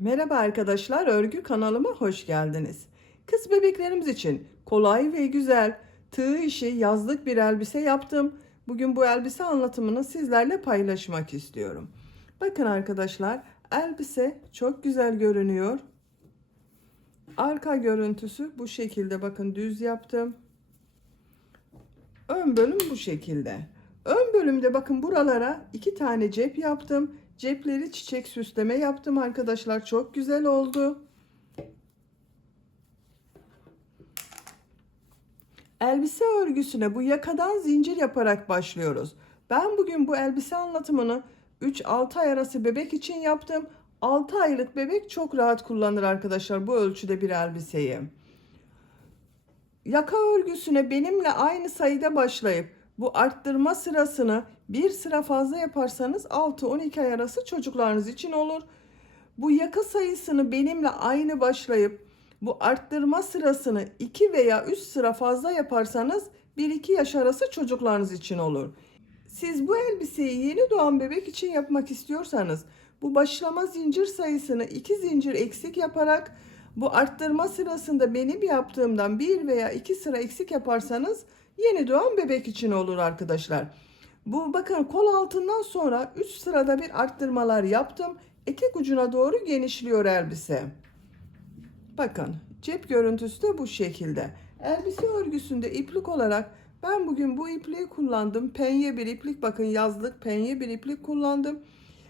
Merhaba arkadaşlar, örgü kanalıma hoş geldiniz. Kız bebeklerimiz için kolay ve güzel tığ işi yazlık bir elbise yaptım. Bugün bu elbise anlatımını sizlerle paylaşmak istiyorum. Bakın arkadaşlar, elbise çok güzel görünüyor. Arka görüntüsü bu şekilde, bakın düz yaptım. Ön bölüm bu şekilde. Ön bölümde bakın buralara 2 tane cep yaptım. Cepleri çiçek süsleme yaptım arkadaşlar. Çok güzel oldu. Elbise örgüsüne bu yakadan zincir yaparak başlıyoruz. Ben bugün bu elbise anlatımını 3-6 ay arası bebek için yaptım. 6 aylık bebek çok rahat kullanır arkadaşlar bu ölçüde bir elbiseyi. Yaka örgüsüne benimle aynı sayıda başlayıp bu arttırma sırasını bir sıra fazla yaparsanız 6-12 ay arası çocuklarınız için olur. Bu yaka sayısını benimle aynı başlayıp bu arttırma sırasını 2 veya 3 sıra fazla yaparsanız 1-2 yaş arası çocuklarınız için olur. Siz bu elbiseyi yeni doğan bebek için yapmak istiyorsanız bu başlama zincir sayısını 2 zincir eksik yaparak bu arttırma sırasında benim yaptığımdan 1 veya 2 sıra eksik yaparsanız yeni doğan bebek için olur arkadaşlar. Bu bakın kol altından sonra 3 sırada bir arttırmalar yaptım. Etek ucuna doğru genişliyor elbise. Bakın cep görüntüsü de bu şekilde. Elbise örgüsünde iplik olarak ben bugün bu ipliği kullandım. Penye bir iplik, bakın yazlık penye bir iplik kullandım.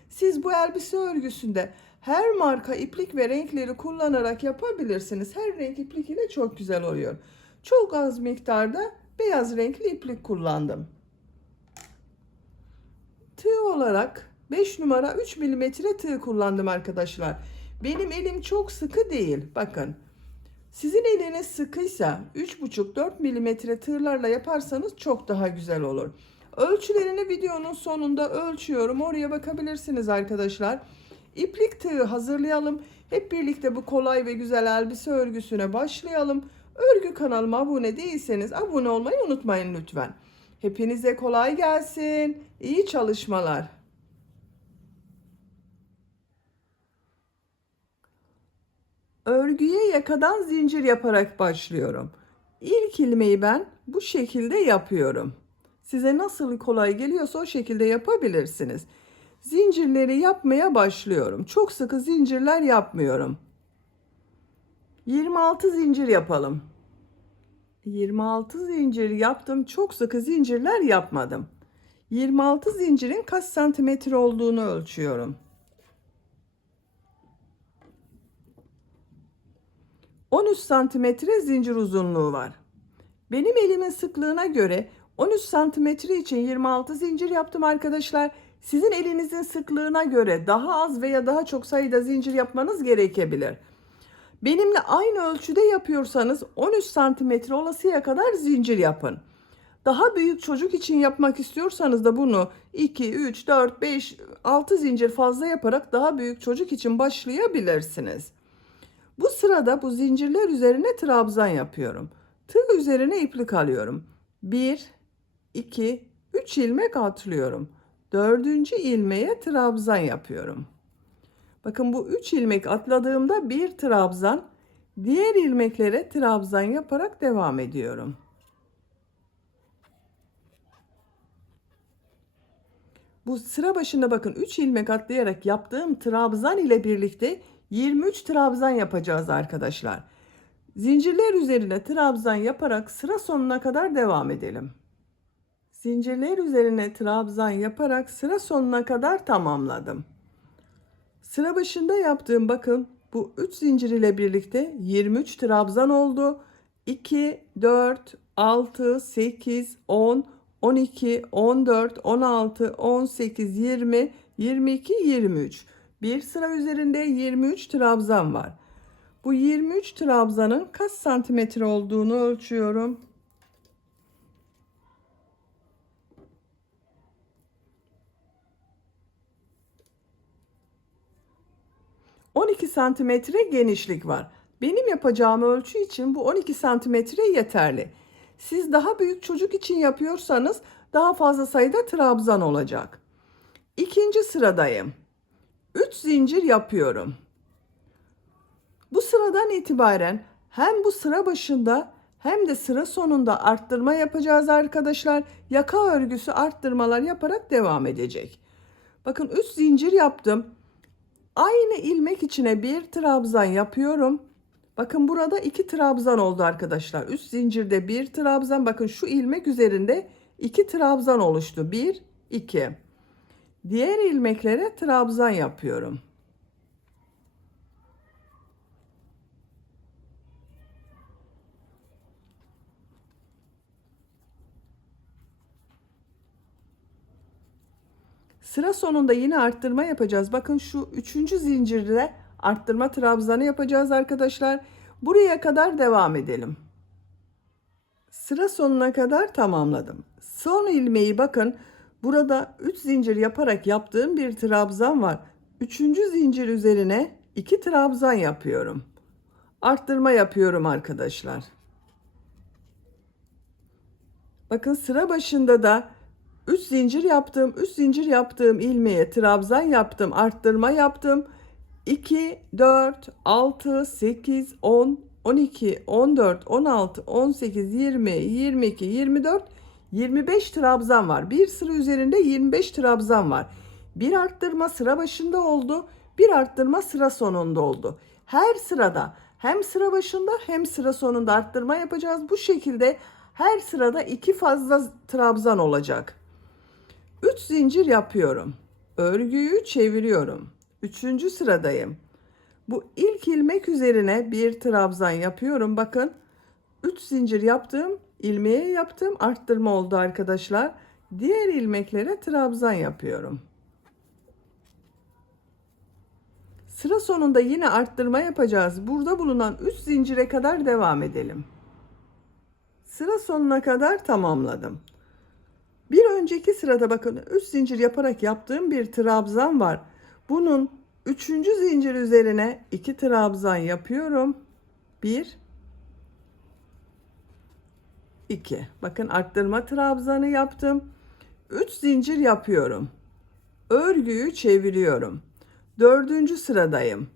Siz bu elbise örgüsünde her marka iplik ve renkleri kullanarak yapabilirsiniz. Her renk iplik ile çok güzel oluyor. Çok az miktarda beyaz renkli iplik kullandım. Tığ olarak 5 numara 3 milimetre tığ kullandım arkadaşlar. Benim elim çok sıkı değil. Bakın. Sizin eliniz sıkıysa 3,5-4 milimetre tığlarla yaparsanız çok daha güzel olur. Ölçülerini videonun sonunda ölçüyorum. Oraya bakabilirsiniz arkadaşlar. İplik tığı hazırlayalım. Hep birlikte bu kolay ve güzel elbise örgüsüne başlayalım. Örgü kanalıma abone değilseniz abone olmayı unutmayın lütfen. Hepinize kolay gelsin. İyi çalışmalar. Örgüye yakadan zincir yaparak başlıyorum. İlk ilmeği ben bu şekilde yapıyorum. Size nasıl kolay geliyorsa o şekilde yapabilirsiniz. Zincirleri yapmaya başlıyorum. Çok sıkı zincirler yapmıyorum. 26 zincir yapalım. 26 zincir yaptım. Çok sıkı zincirler yapmadım. 26 zincirin kaç santimetre olduğunu ölçüyorum. 13 santimetre zincir uzunluğu var. Benim elimin sıklığına göre 13 santimetre için 26 zincir yaptım arkadaşlar. Sizin elinizin sıklığına göre daha az veya daha çok sayıda zincir yapmanız gerekebilir. Benimle aynı ölçüde yapıyorsanız 13 santimetre olasıya kadar zincir yapın. Daha büyük çocuk için yapmak istiyorsanız da bunu 2, 3, 4, 5, 6 zincir fazla yaparak daha büyük çocuk için başlayabilirsiniz. Bu sırada bu zincirler üzerine trabzan yapıyorum. Tığ üzerine iplik alıyorum. 1, 2, 3 ilmek atlıyorum. 4. ilmeğe trabzan yapıyorum. Bakın bu 3 ilmek atladığımda bir trabzan, diğer ilmeklere trabzan yaparak devam ediyorum. Bu sıra başında bakın 3 ilmek atlayarak yaptığım trabzan ile birlikte 23 trabzan yapacağız arkadaşlar. Zincirler üzerine trabzan yaparak sıra sonuna kadar devam edelim. Zincirler üzerine trabzan yaparak sıra sonuna kadar tamamladım. Sıra başında yaptığım bakın bu 3 zincir ile birlikte 23 trabzan oldu. 2, 4, 6, 8, 10, 12, 14, 16, 18, 20, 22, 23. Bir sıra üzerinde 23 trabzan var. Bu 23 trabzanın kaç santimetre olduğunu ölçüyorum. 12 santimetre genişlik var. Benim yapacağım ölçü için bu 12 santimetre yeterli. Siz daha büyük çocuk için yapıyorsanız daha fazla sayıda trabzan olacak. İkinci sıradayım. 3 zincir yapıyorum. Bu sıradan itibaren hem bu sıra başında hem de sıra sonunda arttırma yapacağız arkadaşlar. Yaka örgüsü arttırmalar yaparak devam edecek. Bakın 3 zincir yaptım. Aynı ilmek içine bir trabzan yapıyorum. Bakın burada 2 trabzan oldu arkadaşlar. Üst zincirde bir trabzan. Bakın şu ilmek üzerinde 2 trabzan oluştu. 1, 2. Diğer ilmeklere trabzan yapıyorum. Sıra sonunda yine arttırma yapacağız. Bakın şu 3. zincirde arttırma trabzanı yapacağız arkadaşlar. Buraya kadar devam edelim. Sıra sonuna kadar tamamladım. Son ilmeği bakın burada 3 zincir yaparak yaptığım bir trabzan var. 3. zincir üzerine 2 trabzan yapıyorum. Arttırma yapıyorum arkadaşlar. Bakın sıra başında da 3 zincir yaptım. 3 zincir yaptığım ilmeğe trabzan yaptım. Arttırma yaptım. 2, 4, 6, 8, 10, 12, 14, 16, 18, 20, 22, 24, 25 trabzan var. Bir sıra üzerinde 25 trabzan var. Bir arttırma sıra başında oldu. Bir arttırma sıra sonunda oldu. Her sırada hem sıra başında hem sıra sonunda arttırma yapacağız. Bu şekilde her sırada 2 fazla trabzan olacak. 3 zincir yapıyorum. Örgüyü çeviriyorum. 3. sıradayım. Bu ilk ilmek üzerine bir trabzan yapıyorum. Bakın 3 zincir yaptım. İlmeğe yaptım. Arttırma oldu arkadaşlar. Diğer ilmeklere trabzan yapıyorum. Sıra sonunda yine arttırma yapacağız. Burada bulunan 3 zincire kadar devam edelim. Sıra sonuna kadar tamamladım. Bir önceki sırada bakın 3 zincir yaparak yaptığım bir trabzan var. Bunun 3. zincir üzerine 2 trabzan yapıyorum. 1, 2. Bakın arttırma trabzanı yaptım. 3 zincir yapıyorum. Örgüyü çeviriyorum. 4. sıradayım.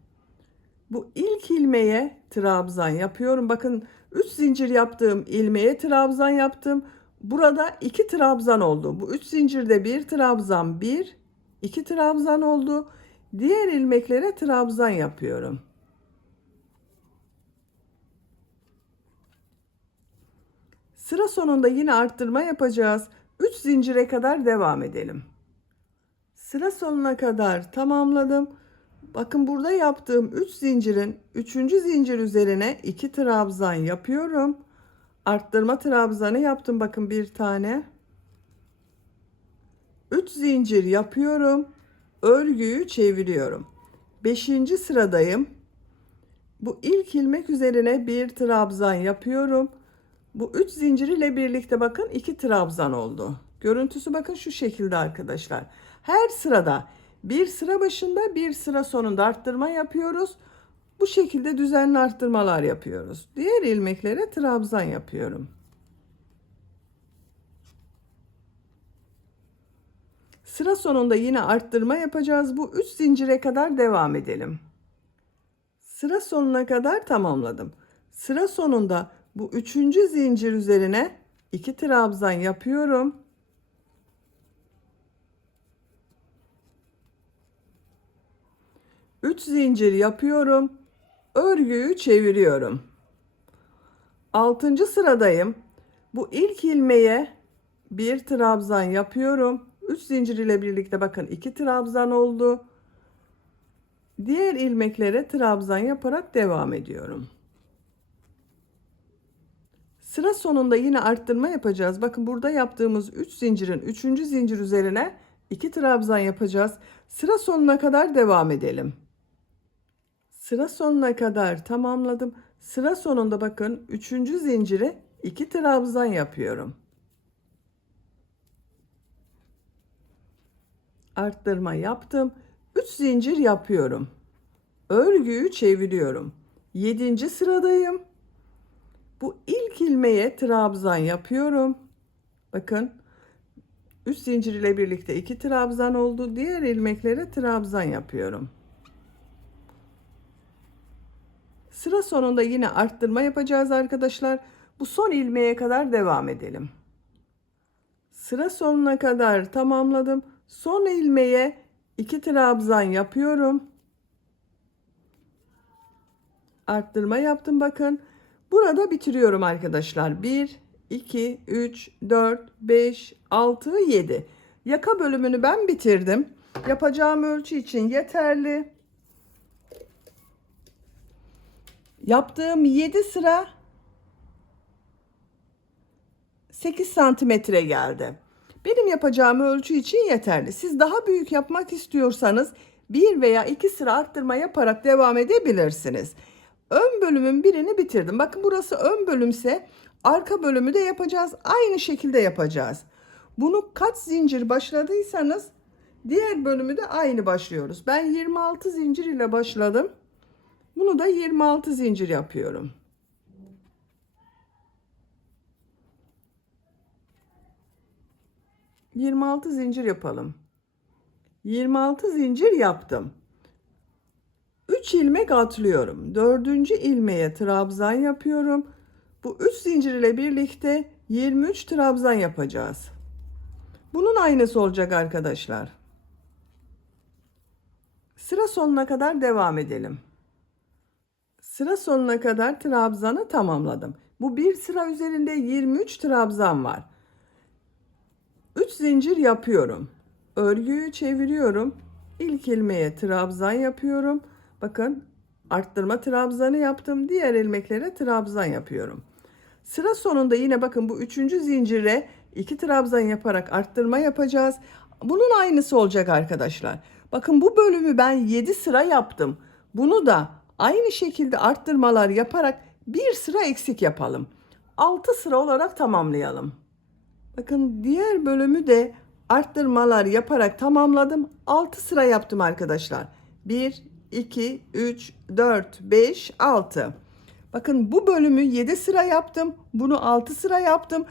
Bu ilk ilmeğe trabzan yapıyorum. Bakın 3 zincir yaptığım ilmeğe trabzan yaptım. Burada 2 trabzan oldu. Bu 3 zincirde bir trabzan, 1, 2 trabzan oldu. Diğer ilmeklere trabzan yapıyorum. Sıra sonunda yine arttırma yapacağız. 3 zincire kadar devam edelim. Sıra sonuna kadar tamamladım. Bakın burada yaptığım 3 zincirin 3. zincir üzerine 2 trabzan yapıyorum. Arttırma trabzanı yaptım. Bakın bir tane. 3 zincir yapıyorum. Örgüyü çeviriyorum. 5. sıradayım. Bu ilk ilmek üzerine bir trabzan yapıyorum. Bu 3 zincir ile birlikte bakın 2 trabzan oldu. Görüntüsü bakın şu şekilde arkadaşlar. Her sırada bir sıra başında bir sıra sonunda arttırma yapıyoruz. Bu şekilde düzenli arttırmalar yapıyoruz. Diğer ilmeklere trabzan yapıyorum. Sıra sonunda yine arttırma yapacağız. Bu 3 zincire kadar devam edelim. Sıra sonuna kadar tamamladım. Sıra sonunda bu 3. zincir üzerine 2 trabzan yapıyorum. 3 zincir yapıyorum. Örgüyü çeviriyorum. 6. sıradayım. Bu ilk ilmeğe bir trabzan yapıyorum. 3 zincir ile birlikte bakın 2 trabzan oldu. Diğer ilmeklere trabzan yaparak devam ediyorum. Sıra sonunda yine arttırma yapacağız. Bakın burada yaptığımız 3 zincirin 3. zincir üzerine 2 trabzan yapacağız. Sıra sonuna kadar devam edelim. Sıra sonuna kadar tamamladım. Sıra sonunda bakın 3. zincire 2 trabzan yapıyorum. Arttırma yaptım. 3 zincir yapıyorum. Örgüyü çeviriyorum. 7. sıradayım. Bu ilk ilmeğe trabzan yapıyorum. Bakın 3 zincir ile birlikte 2 trabzan oldu. Diğer ilmeklere trabzan yapıyorum. Sıra sonunda yine arttırma yapacağız arkadaşlar. Bu son ilmeğe kadar devam edelim. Sıra sonuna kadar tamamladım. Son ilmeğe 2 trabzan yapıyorum. Arttırma yaptım bakın. Burada bitiriyorum arkadaşlar. 1, 2, 3, 4, 5, 6, 7. Yaka bölümünü ben bitirdim. Yapacağım ölçü için yeterli. Yaptığım 7 sıra 8 santimetre geldi. Benim yapacağım ölçü için yeterli. Siz daha büyük yapmak istiyorsanız 1 veya 2 sıra arttırma yaparak devam edebilirsiniz. Ön bölümün birini bitirdim. Bakın burası ön bölümse arka bölümü de yapacağız. Aynı şekilde yapacağız. Bunu kaç zincir başladıysanız diğer bölümü de aynı başlıyoruz. Ben 26 zincir ile başladım. Bunu da 26 zincir yapıyorum. ...26 zincir yapalım. 26 zincir yaptım. 3 ilmek atlıyorum. 4. ilmeğe trabzan yapıyorum. Bu 3 zincir ile birlikte 23 trabzan yapacağız. Bunun aynısı olacak arkadaşlar. Sıra sonuna kadar devam edelim. Sıra sonuna kadar trabzanı tamamladım. Bu bir sıra üzerinde 23 trabzan var. 3 zincir yapıyorum. Örgüyü çeviriyorum. İlk ilmeğe trabzan yapıyorum. Bakın arttırma trabzanı yaptım. Diğer ilmeklere trabzan yapıyorum. Sıra sonunda yine bakın bu 3. zincire 2 trabzan yaparak arttırma yapacağız. Bunun aynısı olacak arkadaşlar. Bakın bu bölümü ben 7 sıra yaptım. Bunu da aynı şekilde arttırmalar yaparak bir sıra eksik yapalım. 6 sıra olarak tamamlayalım. Bakın diğer bölümü de arttırmalar yaparak tamamladım. 6 sıra yaptım arkadaşlar. 1, 2, 3, 4, 5, 6. Bakın bu bölümü 7 sıra yaptım. Bunu 6 sıra yaptım.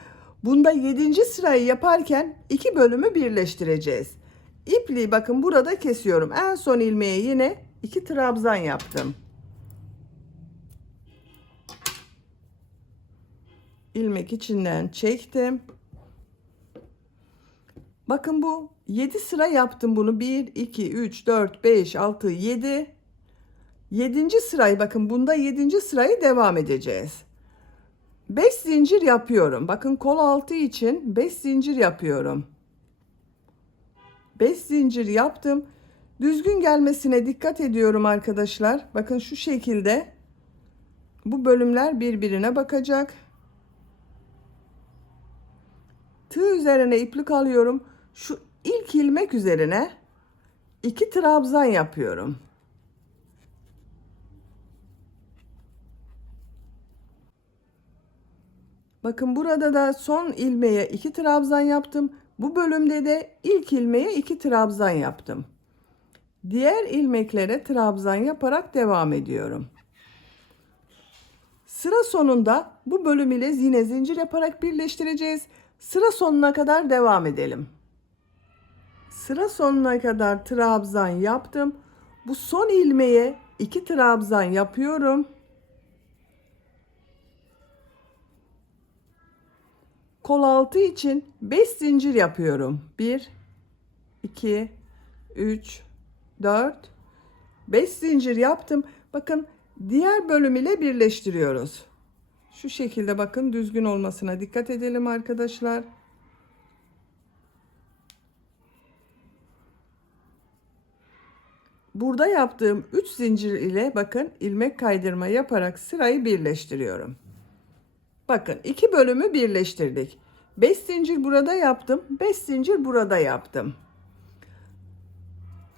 Bunda 7. sırayı yaparken 2 bölümü birleştireceğiz. İpliği bakın burada kesiyorum. En son ilmeğe yine 2 trabzan yaptım. İlmek içinden çektim. Bakın bu 7 sıra yaptım bunu. 1, 2, 3, 4, 5, 6, 7. 7. sırayı bakın bunda 7. sırayı devam edeceğiz. 5 zincir yapıyorum. Bakın kol altı için 5 zincir yapıyorum. 5 zincir yaptım. Düzgün gelmesine dikkat ediyorum arkadaşlar. Bakın şu şekilde bu bölümler birbirine bakacak. Tığ üzerine iplik alıyorum. Şu ilk ilmek üzerine 2 trabzan yapıyorum. Bakın burada da son ilmeğe 2 trabzan yaptım. Bu bölümde de ilk ilmeğe 2 trabzan yaptım. Diğer ilmeklere trabzan yaparak devam ediyorum. Sıra sonunda bu bölüm ile yine zincir yaparak birleştireceğiz. Sıra sonuna kadar devam edelim. Sıra sonuna kadar trabzan yaptım. Bu son ilmeğe 2 trabzan yapıyorum. Kol altı için 5 zincir yapıyorum. 1, 2, 3, 4, 5 zincir yaptım. Bakın diğer bölüm ile birleştiriyoruz. Şu şekilde bakın düzgün olmasına dikkat edelim arkadaşlar. Burada yaptığım 3 zincir ile bakın ilmek kaydırma yaparak sırayı birleştiriyorum. Bakın 2 bölümü birleştirdik. 5 zincir burada yaptım. 5 zincir burada yaptım.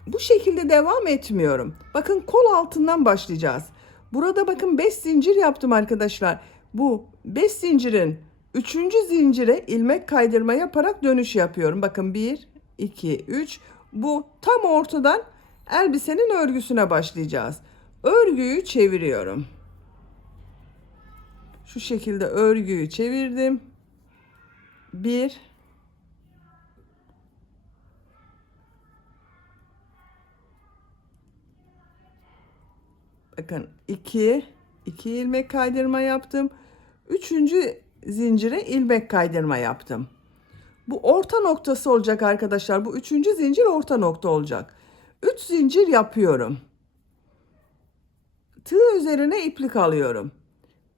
Bu şekilde devam etmiyorum. Bakın kol altından başlayacağız. Burada bakın 5 zincir yaptım arkadaşlar. Bu 5 zincirin 3. zincire ilmek kaydırma yaparak dönüş yapıyorum. Bakın 1, 2, 3. Bu tam ortadan elbisenin örgüsüne başlayacağız. Örgüyü çeviriyorum. Şu şekilde örgüyü çevirdim. 1, bakın 2, 2 ilmek kaydırma yaptım. 3. zincire ilmek kaydırma yaptım. Bu orta noktası olacak arkadaşlar. Bu 3. zincir orta nokta olacak. 3 zincir yapıyorum. Tığ üzerine iplik alıyorum.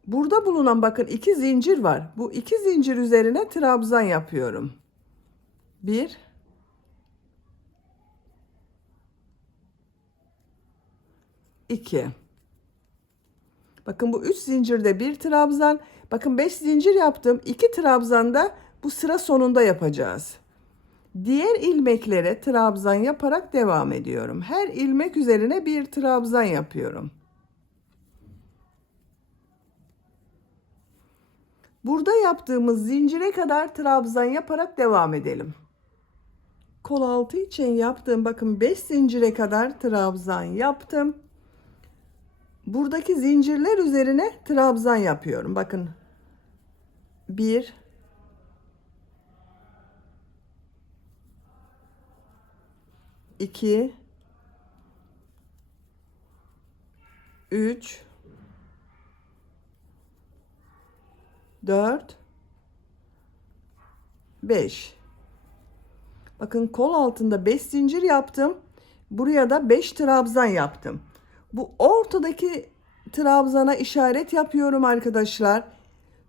Burada bulunan bakın 2 zincir var. Bu 2 zincir üzerine trabzan yapıyorum. 1 2. Bakın bu 3 zincirde bir trabzan. Bakın 5 zincir yaptım. 2 trabzanda bu sıra sonunda yapacağız. Diğer ilmeklere trabzan yaparak devam ediyorum. Her ilmek üzerine bir trabzan yapıyorum. Burada yaptığımız zincire kadar trabzan yaparak devam edelim. Kol altı için yaptığım bakın 5 zincire kadar trabzan yaptım. Buradaki zincirler üzerine trabzan yapıyorum. Bakın 1 2 3 4 5. Bakın kol altında 5 zincir yaptım. Buraya da 5 trabzan yaptım. Bu ortadaki trabzana işaret yapıyorum arkadaşlar.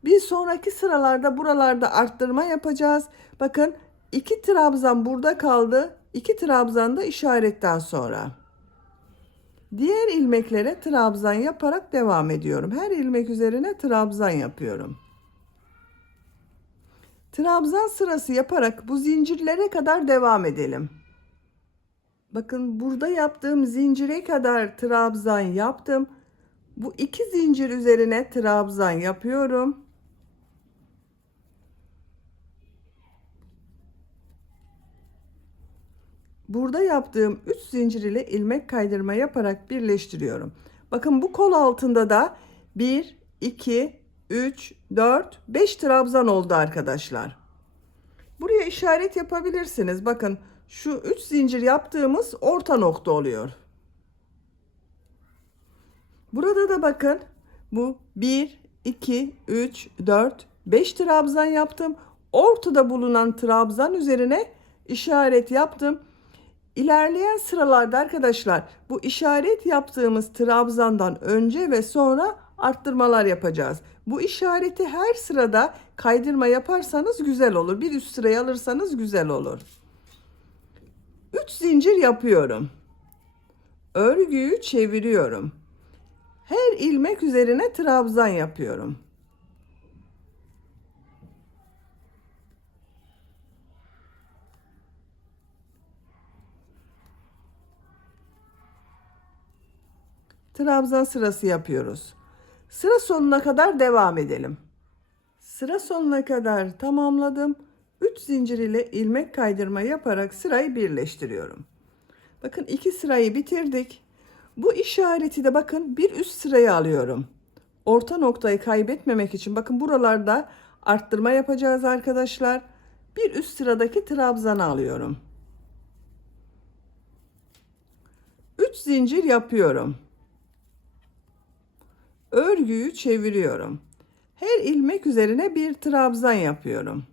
Bir sonraki sıralarda buralarda arttırma yapacağız. Bakın 2 trabzan burada kaldı. 2 trabzan da işaretten sonra. Diğer ilmeklere trabzan yaparak devam ediyorum. Her ilmek üzerine trabzan yapıyorum. Trabzan sırası yaparak bu zincirlere kadar devam edelim. Bakın burada yaptığım zincire kadar trabzan yaptım. Bu 2 zincir üzerine trabzan yapıyorum. Burada yaptığım 3 zincir ile ilmek kaydırma yaparak birleştiriyorum. Bakın bu kol altında da 1 2 3 4 5 trabzan oldu arkadaşlar. Buraya işaret yapabilirsiniz. Bakın şu 3 zincir yaptığımız orta nokta oluyor. Burada da bakın bu 1 2 3 4 5 trabzan yaptım. Ortada bulunan trabzan üzerine işaret yaptım. İlerleyen sıralarda arkadaşlar bu işaret yaptığımız trabzandan önce ve sonra arttırmalar yapacağız. Bu işareti her sırada kaydırma yaparsanız güzel olur. Bir üst sıraya alırsanız güzel olur. 3 zincir yapıyorum. Örgüyü çeviriyorum. Her ilmek üzerine trabzan yapıyorum. Trabzan sırası yapıyoruz. Sıra sonuna kadar devam edelim. Sıra sonuna kadar tamamladım. 3 zincir ile ilmek kaydırma yaparak sırayı birleştiriyorum. Bakın 2 sırayı bitirdik. Bu işareti de bakın bir üst sıraya alıyorum. Orta noktayı kaybetmemek için bakın buralarda arttırma yapacağız arkadaşlar. Bir üst sıradaki trabzanı alıyorum. 3 zincir yapıyorum. Örgüyü çeviriyorum. Her ilmek üzerine bir trabzan yapıyorum.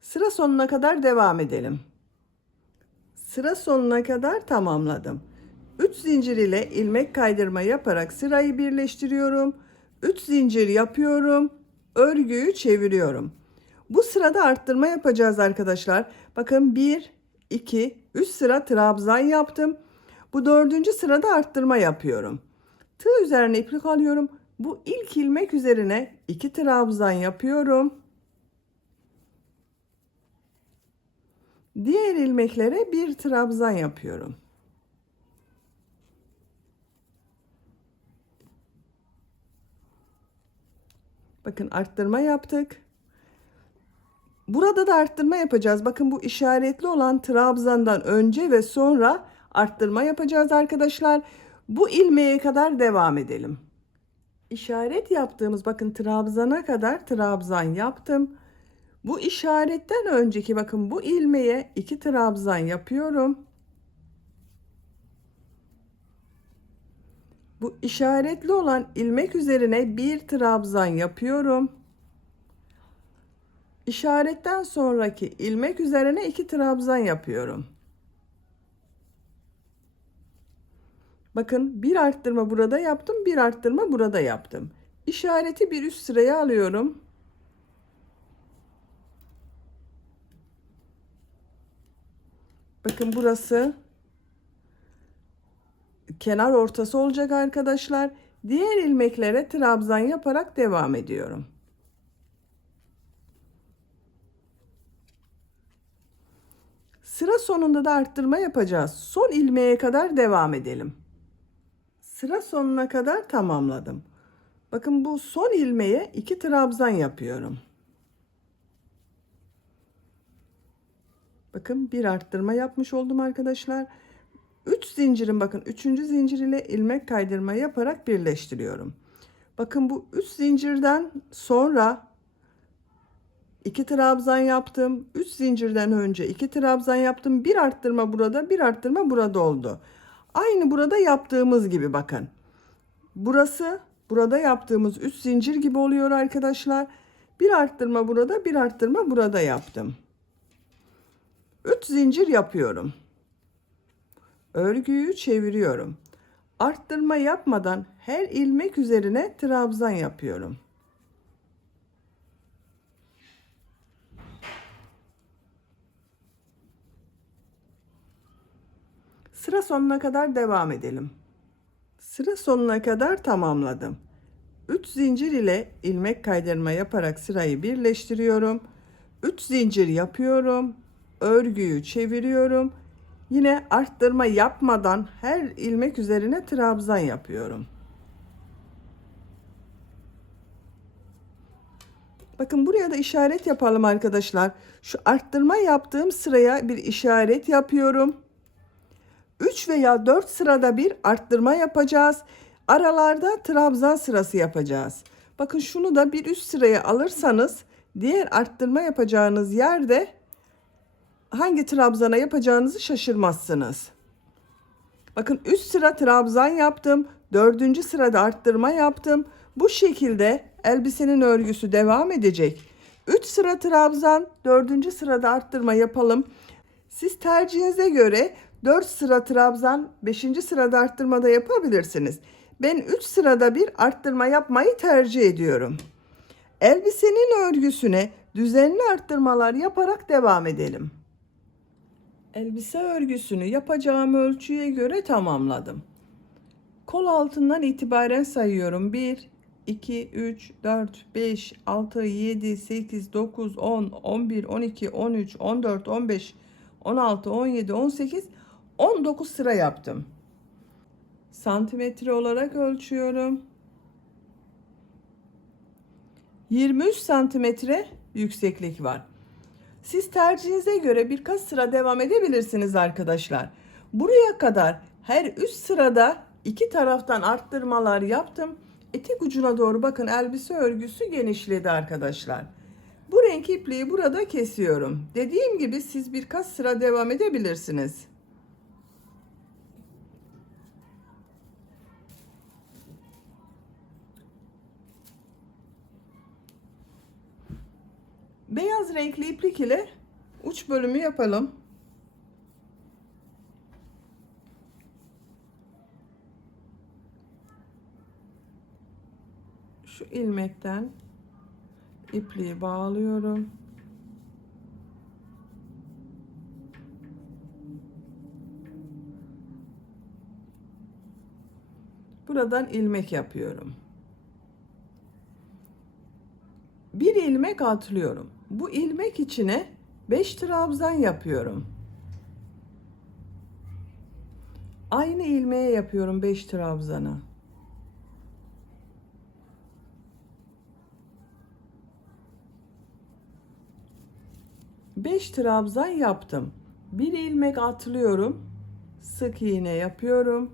Sıra sonuna kadar devam edelim. Sıra sonuna kadar tamamladım. 3 zincir ile ilmek kaydırma yaparak sırayı birleştiriyorum. 3 zincir yapıyorum. Örgüyü çeviriyorum. Bu sırada arttırma yapacağız arkadaşlar. Bakın 1 2 3 sıra trabzan yaptım. Bu 4. sırada arttırma yapıyorum. Tığ üzerine iplik alıyorum. Bu ilk ilmek üzerine 2 trabzan yapıyorum. Diğer ilmeklere bir trabzan yapıyorum. Bakın arttırma yaptık. Burada da arttırma yapacağız. Bakın bu işaretli olan trabzandan önce ve sonra arttırma yapacağız arkadaşlar. Bu ilmeğe kadar devam edelim. İşaret yaptığımız bakın trabzana kadar trabzan yaptım. Bu işaretten önceki bakın bu ilmeğe 2 trabzan yapıyorum. Bu işaretli olan ilmek üzerine bir trabzan yapıyorum. İşaretten sonraki ilmek üzerine 2 trabzan yapıyorum. Bakın bir arttırma burada yaptım, bir arttırma burada yaptım. İşareti bir üst sıraya alıyorum. Bakın burası kenar ortası olacak arkadaşlar. Diğer ilmeklere trabzan yaparak devam ediyorum. Sıra sonunda da arttırma yapacağız. Son ilmeğe kadar devam edelim. Sıra sonuna kadar tamamladım. Bakın bu son ilmeğe 2 trabzan yapıyorum. Bakın bir arttırma yapmış oldum arkadaşlar. 3 zincirin bakın 3. zincir ile ilmek kaydırma yaparak birleştiriyorum. Bakın bu 3 zincirden sonra 2 trabzan yaptım. 3 zincirden önce 2 trabzan yaptım. Bir arttırma burada, bir arttırma burada oldu. Aynı burada yaptığımız gibi bakın. Burası burada yaptığımız 3 zincir gibi oluyor arkadaşlar. Bir arttırma burada, bir arttırma burada yaptım. 3 zincir yapıyorum. Örgüyü çeviriyorum. Arttırma yapmadan her ilmek üzerine trabzan yapıyorum. Sıra sonuna kadar devam edelim. Sıra sonuna kadar tamamladım. 3 zincir ile ilmek kaydırma yaparak sırayı birleştiriyorum. 3 zincir yapıyorum. Örgüyü çeviriyorum. Yine arttırma yapmadan her ilmek üzerine trabzan yapıyorum. Bakın buraya da işaret yapalım arkadaşlar. Şu arttırma yaptığım sıraya bir işaret yapıyorum. 3 veya 4 sırada bir arttırma yapacağız. Aralarda trabzan sırası yapacağız. Bakın şunu da bir üst sıraya alırsanız diğer arttırma yapacağınız yerde hangi trabzana yapacağınızı şaşırmazsınız. Bakın üst sıra trabzan yaptım. 4. sırada arttırma yaptım. Bu şekilde elbisenin örgüsü devam edecek. 3 sıra trabzan, 4. sırada arttırma yapalım. Siz tercihinize göre 4 sıra trabzan, 5. sırada arttırma da yapabilirsiniz. Ben 3 sırada bir arttırma yapmayı tercih ediyorum. Elbisenin örgüsüne düzenli arttırmalar yaparak devam edelim. Elbise örgüsünü yapacağım ölçüye göre tamamladım. Kol altından itibaren sayıyorum. 1, 2, 3, 4, 5, 6, 7, 8, 9, 10, 11, 12, 13, 14, 15, 16, 17, 18, 19 sıra yaptım. Santimetre olarak ölçüyorum. 23 santimetre yükseklik var. Siz tercihinize göre birkaç sıra devam edebilirsiniz arkadaşlar. Buraya kadar her üst sırada iki taraftan arttırmalar yaptım. Etek ucuna doğru bakın elbise örgüsü genişledi arkadaşlar. Bu renk ipliği burada kesiyorum. Dediğim gibi siz birkaç sıra devam edebilirsiniz. Beyaz renkli iplik ile uç bölümü yapalım. Şu ilmekten ipliği bağlıyorum. Buradan ilmek yapıyorum. Bir ilmek atlıyorum. Bu ilmek içine 5 trabzan yapıyorum. Aynı ilmeğe yapıyorum 5 trabzanı. Beş trabzan yaptım. Bir ilmek atlıyorum. Sık iğne yapıyorum.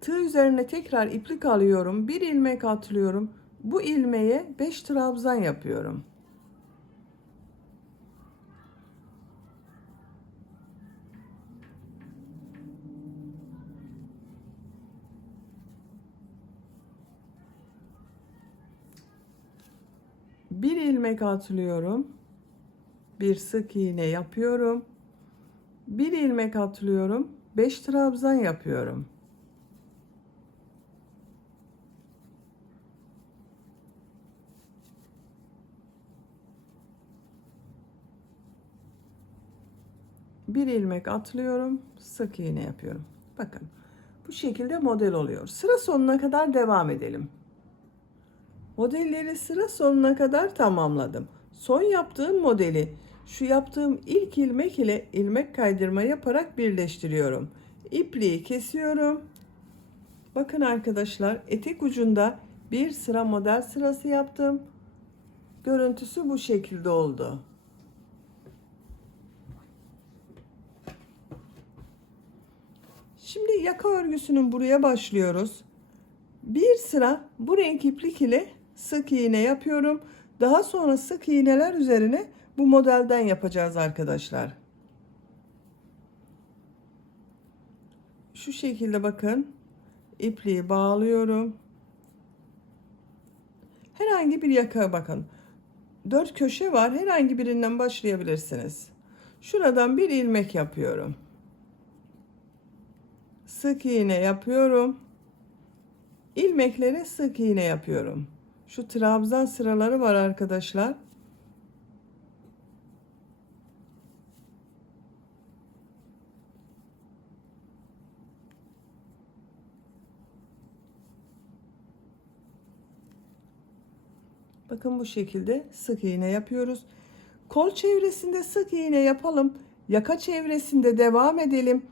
Tığ üzerine tekrar iplik alıyorum. Bir ilmek atlıyorum. Bu ilmeğe 5 trabzan yapıyorum. Bir ilmek atlıyorum. Bir sık iğne yapıyorum. Bir ilmek atlıyorum. 5 trabzan yapıyorum. Bir ilmek atlıyorum, sık iğne yapıyorum. Bakın bu şekilde model oluyor. Sıra sonuna kadar devam edelim. Modelleri sıra sonuna kadar tamamladım. Son yaptığım modeli şu yaptığım ilk ilmek ile ilmek kaydırma yaparak birleştiriyorum. İpliği kesiyorum. Bakın arkadaşlar, etek ucunda bir sıra model sırası yaptım. Görüntüsü bu şekilde oldu. Şimdi yaka örgüsünün buraya başlıyoruz. Bir sıra bu renk iplik ile sık iğne yapıyorum. Daha sonra sık iğneler üzerine bu modelden yapacağız arkadaşlar. Şu şekilde bakın. İpliği bağlıyorum. Herhangi bir yaka bakın. 4 köşe var. Herhangi birinden başlayabilirsiniz. Şuradan bir ilmek yapıyorum. Sık iğne yapıyorum. İlmeklere sık iğne yapıyorum. Şu trabzan sıraları var arkadaşlar. Bakın bu şekilde sık iğne yapıyoruz. Kol çevresinde sık iğne yapalım. Yaka çevresinde devam edelim.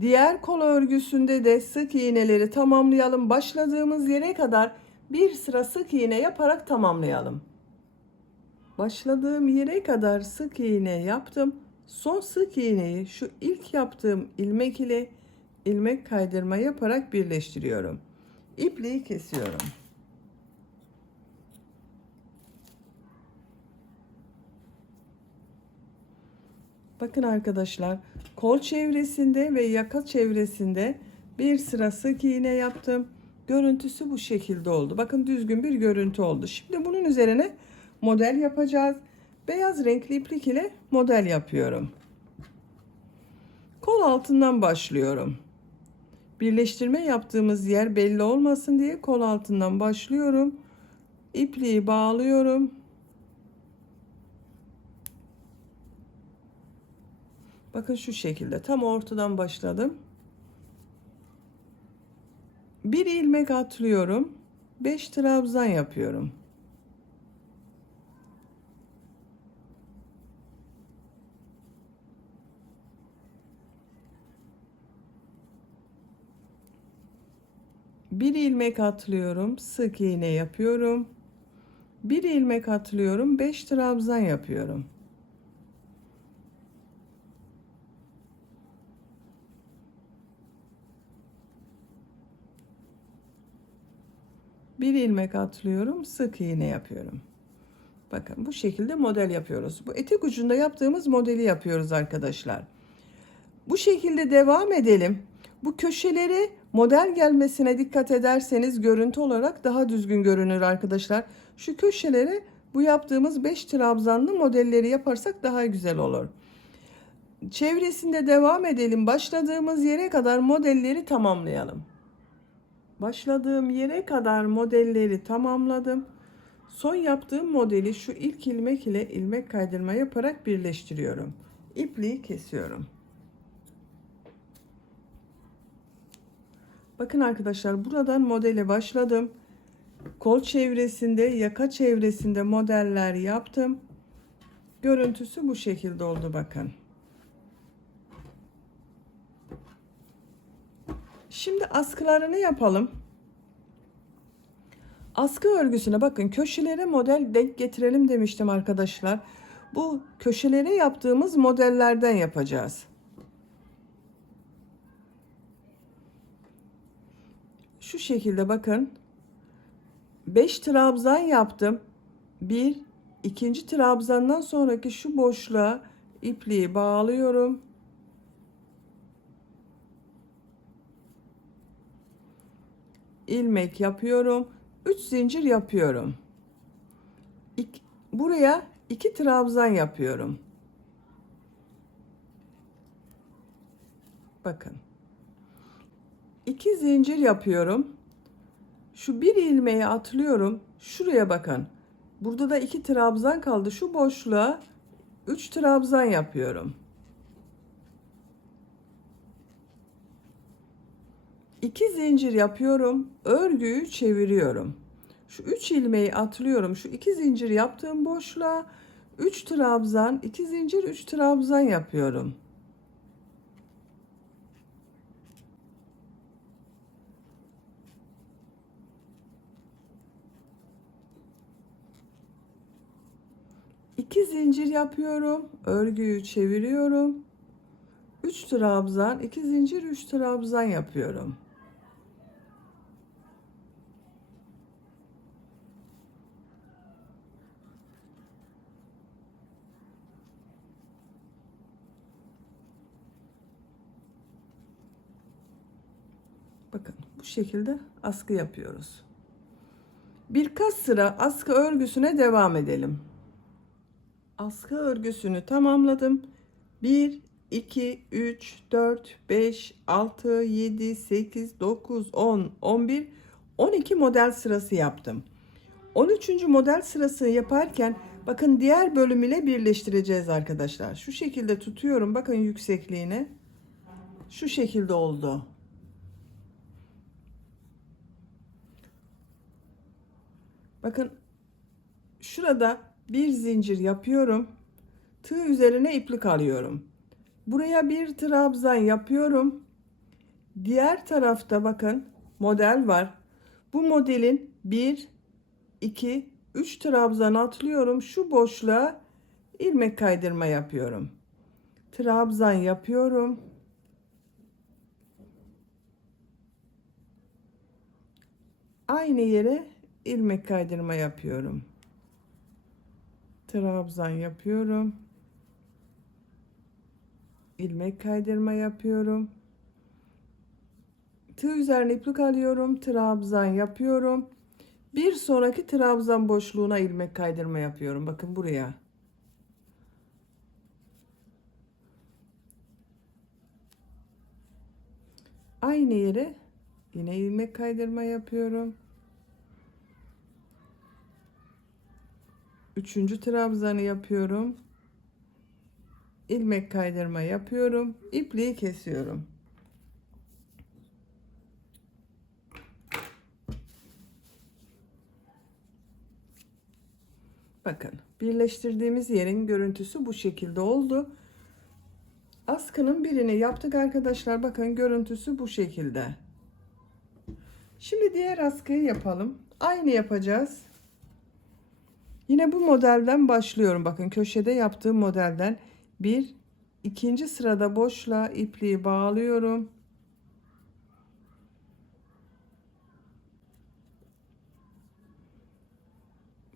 Diğer kol örgüsünde de sık iğneleri tamamlayalım. Başladığımız yere kadar bir sıra sık iğne yaparak tamamlayalım. Başladığım yere kadar sık iğne yaptım. Son sık iğneyi şu ilk yaptığım ilmek ile ilmek kaydırma yaparak birleştiriyorum. İpliği kesiyorum. Bakın arkadaşlar, kol çevresinde ve yaka çevresinde bir sıra sık iğne yaptım. Görüntüsü bu şekilde oldu. Bakın düzgün bir görüntü oldu. Şimdi bunun üzerine model yapacağız. Beyaz renkli iplik ile model yapıyorum. Kol altından başlıyorum. Birleştirme yaptığımız yer belli olmasın diye kol altından başlıyorum. İpliği bağlıyorum. Bakın şu şekilde tam ortadan başladım. Bir ilmek atlıyorum. 5 trabzan yapıyorum. Bir ilmek atlıyorum, sık iğne yapıyorum. Bir ilmek atlıyorum, 5 trabzan yapıyorum. Bir ilmek atlıyorum, sık iğne yapıyorum. Bakın bu şekilde model yapıyoruz. Bu etek ucunda yaptığımız modeli yapıyoruz arkadaşlar. Bu şekilde devam edelim. Bu köşelere model gelmesine dikkat ederseniz görüntü olarak daha düzgün görünür arkadaşlar. Şu köşelere bu yaptığımız 5 trabzanlı modelleri yaparsak daha güzel olur. Çevresinde devam edelim. Başladığımız yere kadar modelleri tamamlayalım. Başladığım yere kadar modelleri tamamladım. Son yaptığım modeli şu ilk ilmek ile ilmek kaydırma yaparak birleştiriyorum. İpliği kesiyorum. Bakın arkadaşlar, buradan modele başladım. Kol çevresinde, yaka çevresinde modeller yaptım. Görüntüsü bu şekilde oldu bakın. Şimdi askılarını yapalım. Askı örgüsüne bakın, köşelere model denk getirelim demiştim arkadaşlar. Bu köşelere yaptığımız modellerden yapacağız. Şu şekilde bakın. 5 trabzan yaptım. Bir, ikinci trabzandan sonraki şu boşluğa ipliği bağlıyorum. İlmek yapıyorum. 3 zincir yapıyorum. Buraya 2 trabzan yapıyorum. Bakın. 2 zincir yapıyorum. Şu bir ilmeği atlıyorum. Şuraya bakın. Burada da 2 trabzan kaldı. Şu boşluğa 3 trabzan yapıyorum. 2 zincir yapıyorum. Örgüyü çeviriyorum. Şu 3 ilmeği atlıyorum. Şu 2 zincir yaptığım boşluğa 3 trabzan, 2 zincir, 3 trabzan yapıyorum. İki zincir yapıyorum. Örgüyü çeviriyorum. 3 trabzan, 2 zincir, 3 trabzan yapıyorum. Bakın bu şekilde askı yapıyoruz. Birkaç sıra askı örgüsüne devam edelim. Askı örgüsünü tamamladım. 1, 2, 3, 4, 5, 6, 7, 8, 9, 10, 11, 12 model sırası yaptım. 13. model sırasını yaparken bakın diğer bölüm ile birleştireceğiz arkadaşlar. Şu şekilde tutuyorum. Bakın yüksekliğine. Şu şekilde oldu. Bakın şurada bir zincir yapıyorum. Tığ üzerine iplik alıyorum. Buraya bir trabzan yapıyorum. Diğer tarafta bakın model var. Bu modelin 1, 2, 3 trabzan atlıyorum. Şu boşluğa ilmek kaydırma yapıyorum. Trabzan yapıyorum. Aynı yere ilmek kaydırma yapıyorum. Trabzan yapıyorum. İlmek kaydırma yapıyorum. Tığ üzerine iplik alıyorum. Trabzan yapıyorum. Bir sonraki trabzan boşluğuna ilmek kaydırma yapıyorum. Bakın buraya. Aynı yere yine ilmek kaydırma yapıyorum. Üçüncü trabzanı yapıyorum. İlmek kaydırma yapıyorum. İpliği kesiyorum. Bakın birleştirdiğimiz yerin görüntüsü bu şekilde oldu. Askının birini yaptık arkadaşlar. Bakın görüntüsü bu şekilde. Şimdi diğer askıyı yapalım. Aynı yapacağız. Yine bu modelden başlıyorum. Bakın köşede yaptığım modelden ikinci sırada boşluğa ipliği bağlıyorum.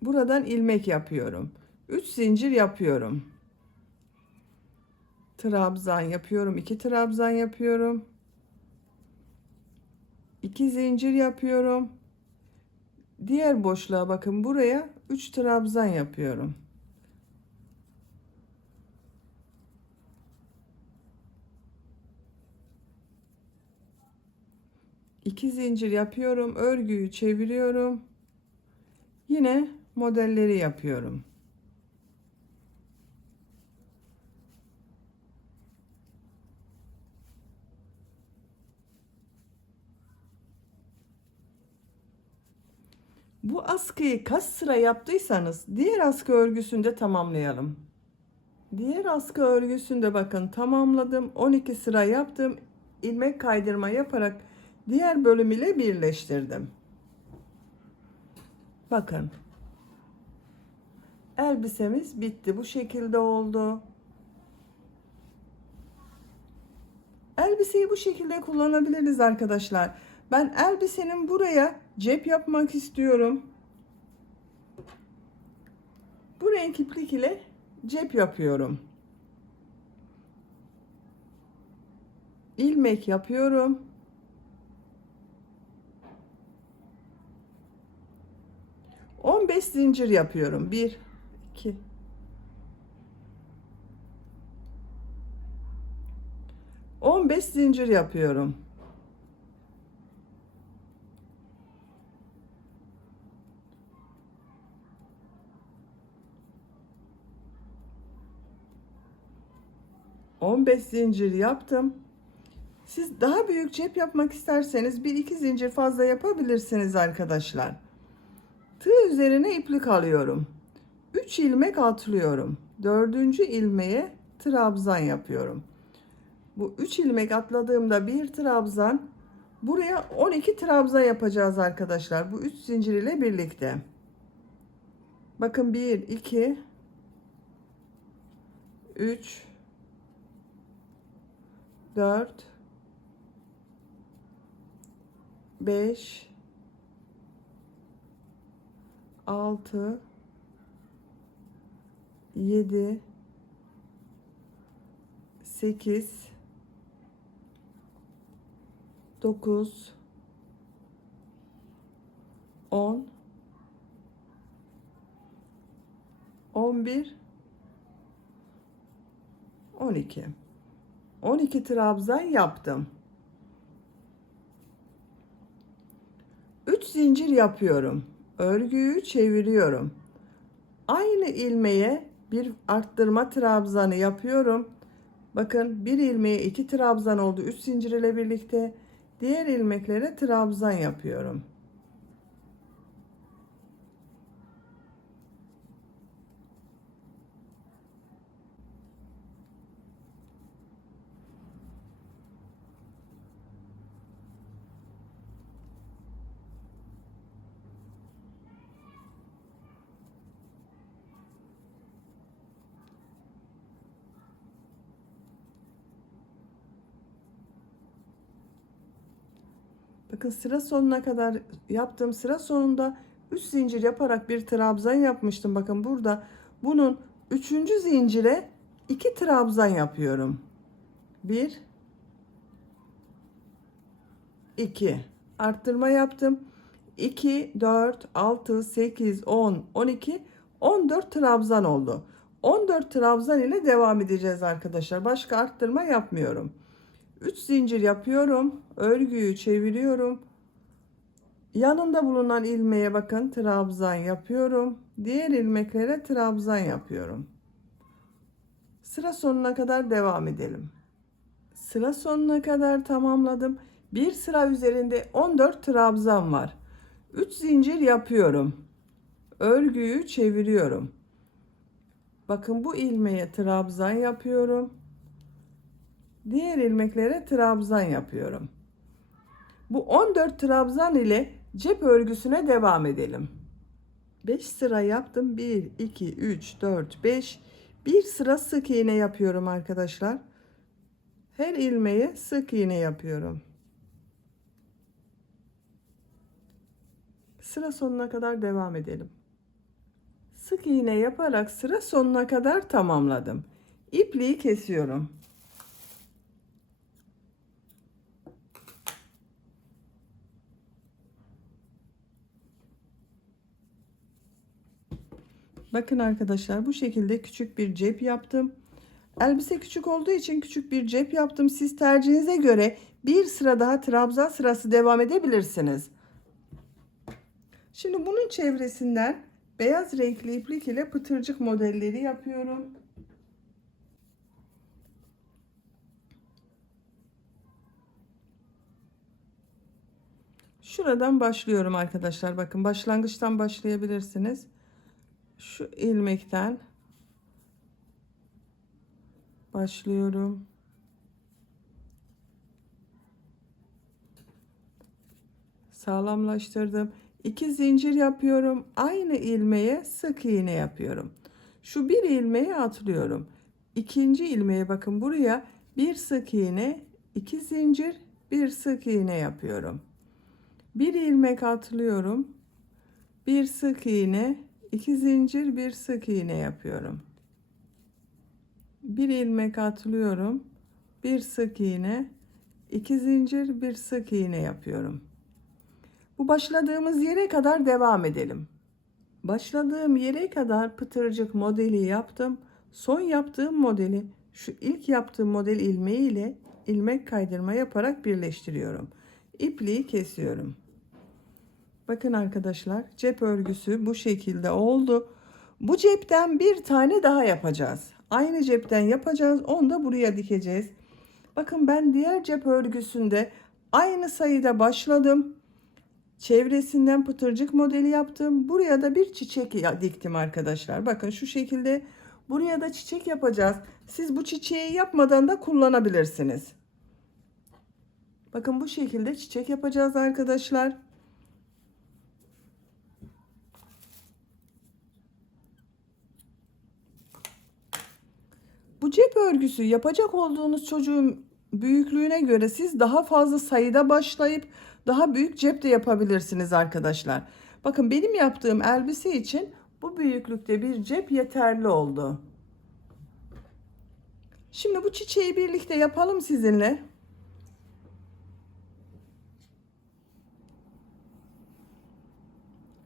Buradan ilmek yapıyorum. 3 zincir yapıyorum. Trabzan yapıyorum. 2 trabzan yapıyorum. 2 zincir yapıyorum. Diğer boşluğa bakın buraya 3 trabzan yapıyorum. İki zincir yapıyorum. Örgüyü çeviriyorum. Yine modelleri yapıyorum. Bu askıyı kaç sıra yaptıysanız diğer askı örgüsünde tamamlayalım. Diğer askı örgüsünde bakın tamamladım. 12 sıra yaptım. İlmek kaydırma yaparak diğer bölüm ile birleştirdim. Bakın. Elbisemiz bitti. Bu şekilde oldu. Elbiseyi bu şekilde kullanabiliriz arkadaşlar. Ben elbisenin buraya cep yapmak istiyorum. Bu renk iplik ile cep yapıyorum. İlmek yapıyorum. On 15 zincir yapıyorum. 1, 2. 15 zincir yapıyorum. On beş zincir yaptım. Siz daha büyük cep yapmak isterseniz bir iki zincir fazla yapabilirsiniz arkadaşlar. Tığ üzerine iplik alıyorum. 3 ilmek atlıyorum. Dördüncü ilmeğe trabzan yapıyorum. Bu 3 ilmek atladığımda bir trabzan, buraya 12 trabzan yapacağız arkadaşlar. Bu 3 zincir ile birlikte. Bakın 1, 2, 3, 4, 5, 6, 7, 8, 9, 10, 11, 12. 12 trabzan yaptım. 3 zincir yapıyorum. Örgüyü çeviriyorum. Aynı ilmeğe bir arttırma trabzanı yapıyorum. Bakın bir ilmeğe 2 trabzan oldu 3 zincir ile birlikte. Diğer ilmeklere trabzan yapıyorum. Bakın sıra sonuna kadar yaptım. Sıra sonunda 3 zincir yaparak bir trabzan yapmıştım. Bakın burada bunun 3. zincire 2 trabzan yapıyorum. 1, 2. Arttırma yaptım. 2, 4, 6, 8, 10, 12, 14 trabzan oldu. 14 trabzan ile devam edeceğiz arkadaşlar. Başka arttırma yapmıyorum. 3 zincir yapıyorum. Örgüyü çeviriyorum. Yanında bulunan ilmeğe bakın trabzan yapıyorum. Diğer ilmeklere trabzan yapıyorum. Sıra sonuna kadar devam edelim. Sıra sonuna kadar tamamladım. Bir sıra üzerinde 14 trabzan var. 3 zincir yapıyorum. Örgüyü çeviriyorum. Bakın bu ilmeğe trabzan yapıyorum. Diğer ilmeklere trabzan yapıyorum. Bu 14 trabzan ile cep örgüsüne devam edelim. 5 sıra yaptım. 1, 2, 3, 4, 5. Bir sıra sık iğne yapıyorum arkadaşlar. Her ilmeğe sık iğne yapıyorum. Sıra sonuna kadar devam edelim. Sık iğne yaparak sıra sonuna kadar tamamladım. İpliği kesiyorum. Bakın arkadaşlar bu şekilde küçük bir cep yaptım. Elbise küçük olduğu için küçük bir cep yaptım. Siz tercihinize göre bir sıra daha trabzan sırası devam edebilirsiniz. Şimdi bunun çevresinden beyaz renkli iplik ile pıtırcık modelleri yapıyorum. Şuradan başlıyorum arkadaşlar. Bakın başlangıçtan başlayabilirsiniz. Şu ilmekten başlıyorum. Sağlamlaştırdım. 2 zincir yapıyorum. Aynı ilmeğe sık iğne yapıyorum. Şu bir ilmeği atlıyorum. İkinci ilmeğe bakın buraya bir sık iğne, 2 zincir, bir sık iğne yapıyorum. Bir ilmek atlıyorum. Bir sık iğne, 2 zincir, bir sık iğne yapıyorum. Bir ilmek atlıyorum. Bir sık iğne, 2 zincir, bir sık iğne yapıyorum. Bu başladığımız yere kadar devam edelim. Başladığım yere kadar pıtırcık modeli yaptım. Son yaptığım modeli şu ilk yaptığım model ilmeği ile ilmek kaydırma yaparak birleştiriyorum. İpliği kesiyorum. Bakın arkadaşlar, cep örgüsü bu şekilde oldu. Bu cepten bir tane daha yapacağız. Aynı cepten yapacağız. Onu da buraya dikeceğiz. Bakın ben diğer cep örgüsünde aynı sayıda başladım. Çevresinden pıtırcık modeli yaptım. Buraya da bir çiçek diktim arkadaşlar. Bakın şu şekilde buraya da çiçek yapacağız. Siz bu çiçeği yapmadan da kullanabilirsiniz. Bakın bu şekilde çiçek yapacağız arkadaşlar. Bu cep örgüsü yapacak olduğunuz çocuğun büyüklüğüne göre siz daha fazla sayıda başlayıp daha büyük cep de yapabilirsiniz arkadaşlar. Bakın benim yaptığım elbise için bu büyüklükte bir cep yeterli oldu. Şimdi bu çiçeği birlikte yapalım sizinle.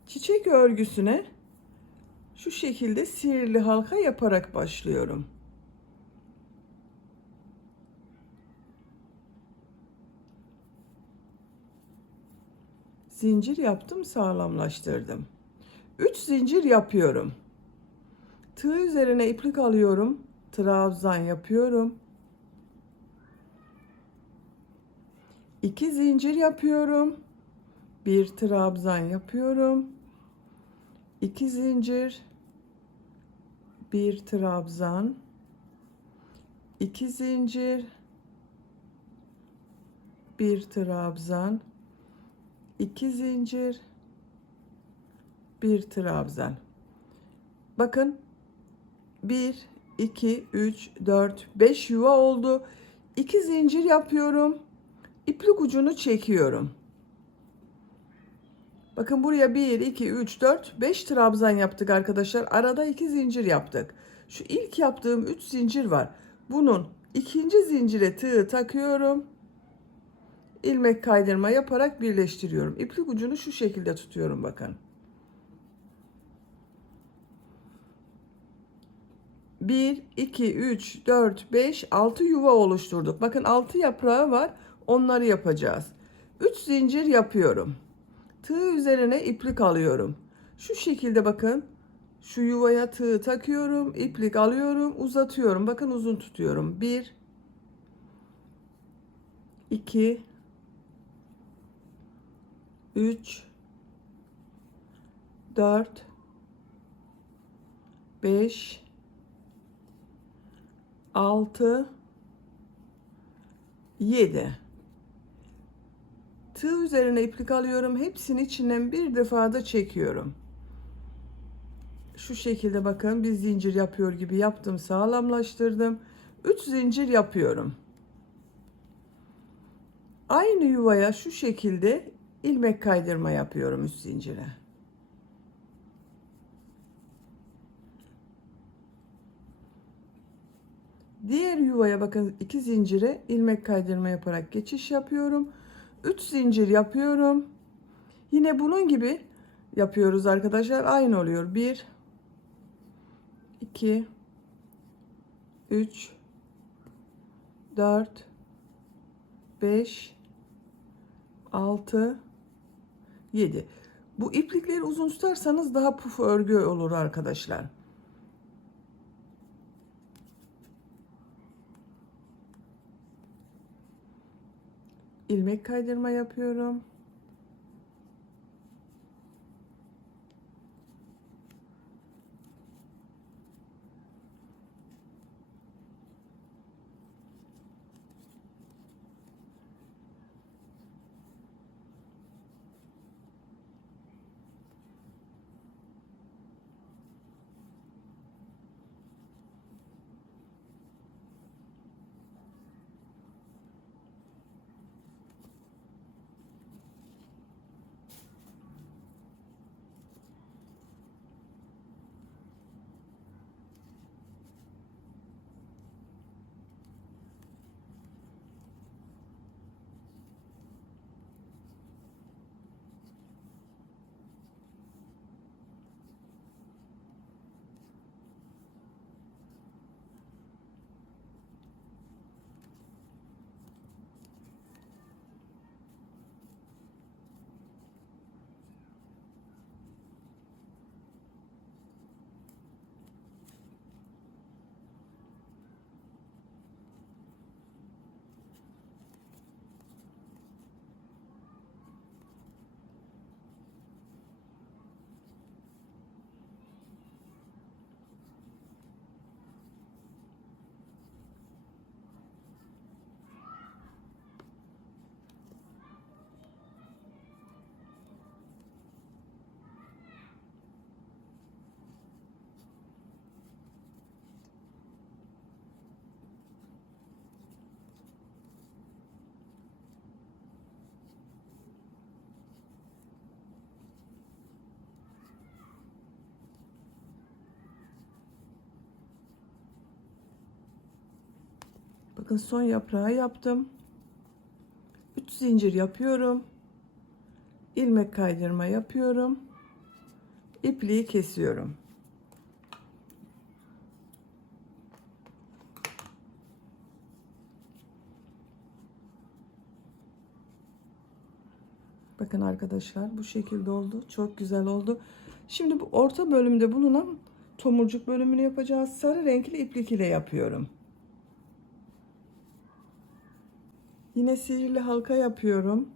Çiçek örgüsüne şu şekilde sihirli halka yaparak başlıyorum. Zincir yaptım, sağlamlaştırdım. 3 zincir yapıyorum. Tığ üzerine iplik alıyorum. Trabzan yapıyorum. 2 zincir yapıyorum. 1 trabzan yapıyorum. 2 zincir, 1 trabzan, 2 zincir, 1 trabzan, 2 zincir, 1 trabzan. Bakın 1 2 3 4 5 yuva oldu. 2 zincir yapıyorum. İplik ucunu çekiyorum. Bakın buraya 1 2 3 4 5 trabzan yaptık arkadaşlar. Arada 2 zincir yaptık. Şu ilk yaptığım 3 zincir var. Bunun ikinci zincire tığ takıyorum. İlmek kaydırma yaparak birleştiriyorum. İplik ucunu şu şekilde tutuyorum bakın. 1 2 3 4 5 6 yuva oluşturduk. Bakın 6 yaprağı var. Onları yapacağız. 3 zincir yapıyorum. Tığ üzerine iplik alıyorum. Şu şekilde bakın. Şu yuvaya tığ takıyorum. İplik alıyorum. Uzatıyorum. Bakın uzun tutuyorum. 1 2 3 4 5 6 7. Tığ üzerine iplik alıyorum. Hepsini içinden bir defada çekiyorum. Şu şekilde bakın bir zincir yapıyor gibi yaptım, sağlamlaştırdım. 3 zincir yapıyorum. Aynı yuvaya şu şekilde ilmek kaydırma yapıyorum 3 zincire. Diğer yuvaya bakın 2 zincire ilmek kaydırma yaparak geçiş yapıyorum. 3 zincir yapıyorum. Yine bunun gibi yapıyoruz arkadaşlar. Aynı oluyor. 1 2 3 4 5 6 7. Bu iplikleri uzun tutarsanız daha puf örgü olur arkadaşlar. İlmek kaydırma yapıyorum. Bakın son yaprağı yaptım. 3 zincir yapıyorum. İlmek kaydırma yapıyorum. İpliği kesiyorum. Bakın arkadaşlar, bu şekilde oldu. Çok güzel oldu. Şimdi bu orta bölümde bulunan tomurcuk bölümünü yapacağız. Sarı renkli iplik ile yapıyorum. Yine sihirli halka yapıyorum.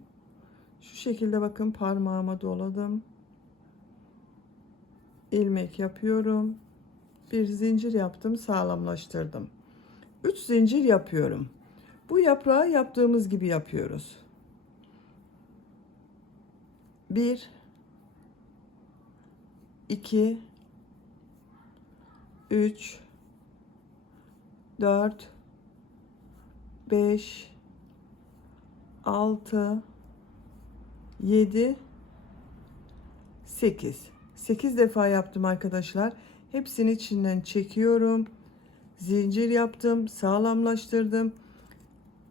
Şu şekilde bakın, parmağıma doladım. İlmek yapıyorum. Bir zincir yaptım, sağlamlaştırdım. 3 zincir yapıyorum. Bu yaprağı yaptığımız gibi yapıyoruz. 1 2 3 4 5 6 7 8 defa yaptım arkadaşlar. Hepsini içinden çekiyorum. Zincir yaptım, sağlamlaştırdım.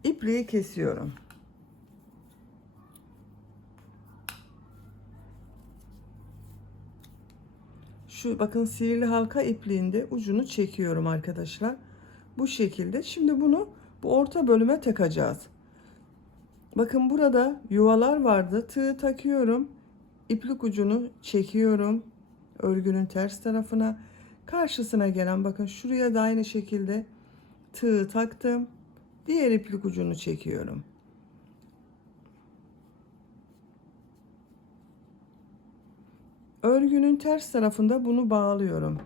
İpliği kesiyorum. Şu bakın, sihirli halka ipliğinde ucunu çekiyorum arkadaşlar. Bu şekilde. Şimdi bunu bu orta bölüme takacağız. Bakın, burada yuvalar vardı. Tığı takıyorum. İplik ucunu çekiyorum. Örgünün ters tarafına. Karşısına gelen, bakın şuraya da aynı şekilde tığı taktım. Diğer iplik ucunu çekiyorum. Örgünün ters tarafında bunu bağlıyorum.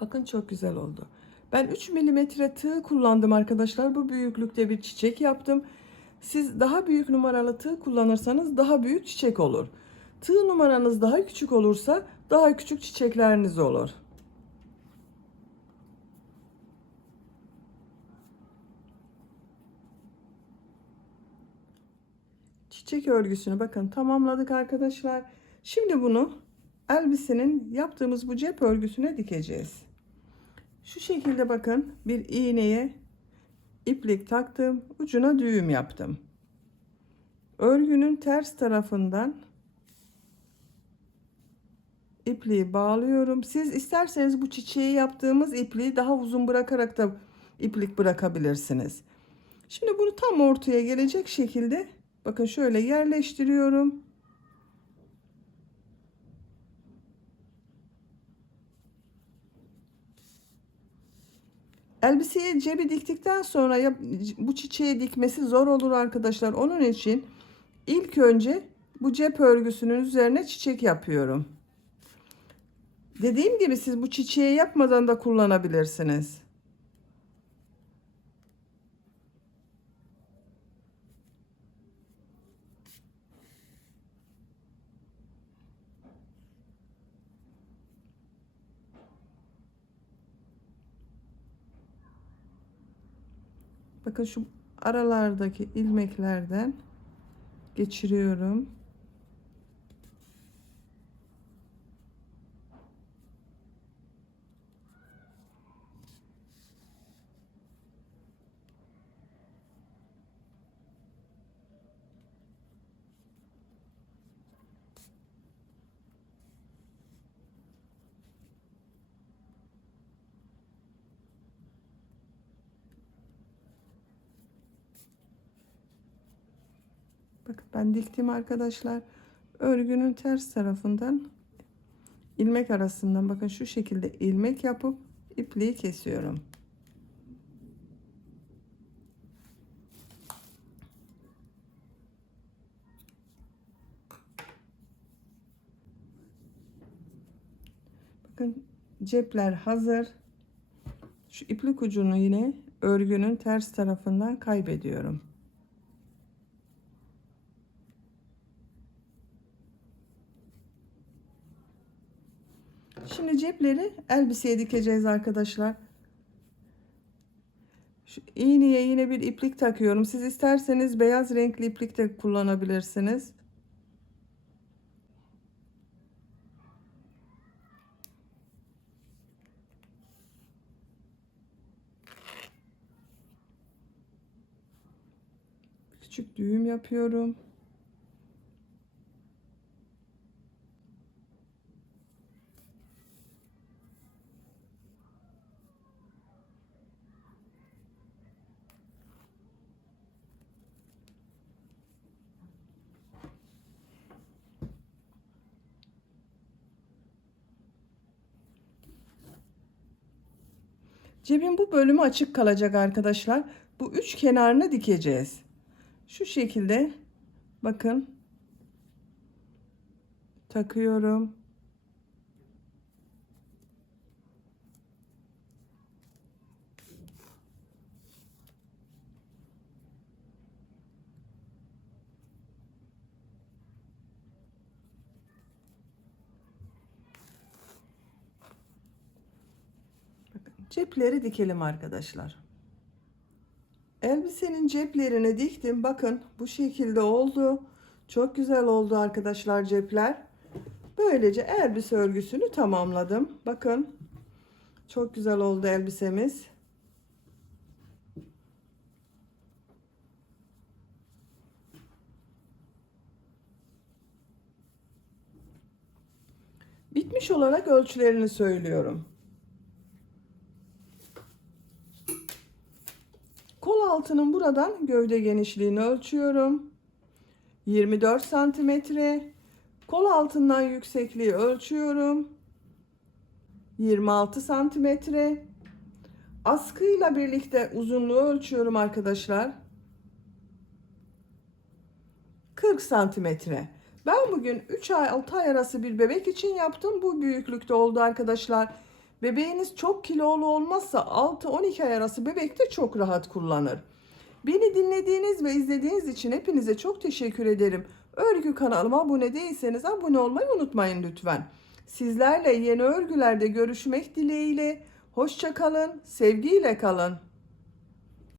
Bakın, çok güzel oldu. Ben 3 milimetre tığ kullandım arkadaşlar. Bu büyüklükte bir çiçek yaptım. Siz daha büyük numaralı tığ kullanırsanız daha büyük çiçek olur. Tığ numaranız daha küçük olursa daha küçük çiçekleriniz olur. Çiçek örgüsünü bakın tamamladık arkadaşlar. Şimdi bunu elbisenin yaptığımız bu cep örgüsüne dikeceğiz. Şu şekilde bakın, bir iğneye iplik taktım, ucuna düğüm yaptım. Örgünün ters tarafından ipliği bağlıyorum. Siz isterseniz bu çiçeği yaptığımız ipliği daha uzun bırakarak da iplik bırakabilirsiniz. Şimdi bunu tam ortaya gelecek şekilde bakın şöyle yerleştiriyorum. Elbiseye cebi diktikten sonra bu çiçeği dikmesi zor olur arkadaşlar. Onun için ilk önce bu cep örgüsünün üzerine çiçek yapıyorum. Dediğim gibi siz bu çiçeği yapmadan da kullanabilirsiniz. Bakın şu aralardaki ilmeklerden geçiriyorum. Bakın, ben diktim arkadaşlar. Örgünün ters tarafından ilmek arasından bakın şu şekilde ilmek yapıp ipliği kesiyorum. Bakın, cepler hazır. Şu iplik ucunu yine örgünün ters tarafından kaybediyorum. Şimdi cepleri elbiseye dikeceğiz arkadaşlar. Şu iğneye yine bir iplik takıyorum. Siz isterseniz beyaz renkli iplik de kullanabilirsiniz. Küçük düğüm yapıyorum. Cebin bu bölümü açık kalacak arkadaşlar. Bu üç kenarını dikeceğiz. Şu şekilde bakın takıyorum. Bakın, cepleri dikelim arkadaşlar. Elbisenin ceplerini diktim. Bakın bu şekilde oldu. Çok güzel oldu arkadaşlar cepler. Böylece elbise örgüsünü tamamladım. Bakın çok güzel oldu elbisemiz. Bitmiş olarak ölçülerini söylüyorum. Kol altının buradan gövde genişliğini ölçüyorum. 24 santimetre. Kol altından yüksekliği ölçüyorum. 26 santimetre. Askıyla birlikte uzunluğu ölçüyorum arkadaşlar. 40 santimetre. Ben bugün 3 ay 6 ay arası bir bebek için yaptım. Bu büyüklükte oldu arkadaşlar. Bebeğiniz çok kilolu olmazsa 6-12 ay arası bebek de çok rahat kullanır. Beni dinlediğiniz ve izlediğiniz için hepinize çok teşekkür ederim. Örgü kanalıma abone değilseniz abone olmayı unutmayın lütfen. Sizlerle yeni örgülerde görüşmek dileğiyle. Hoşça kalın, sevgiyle kalın.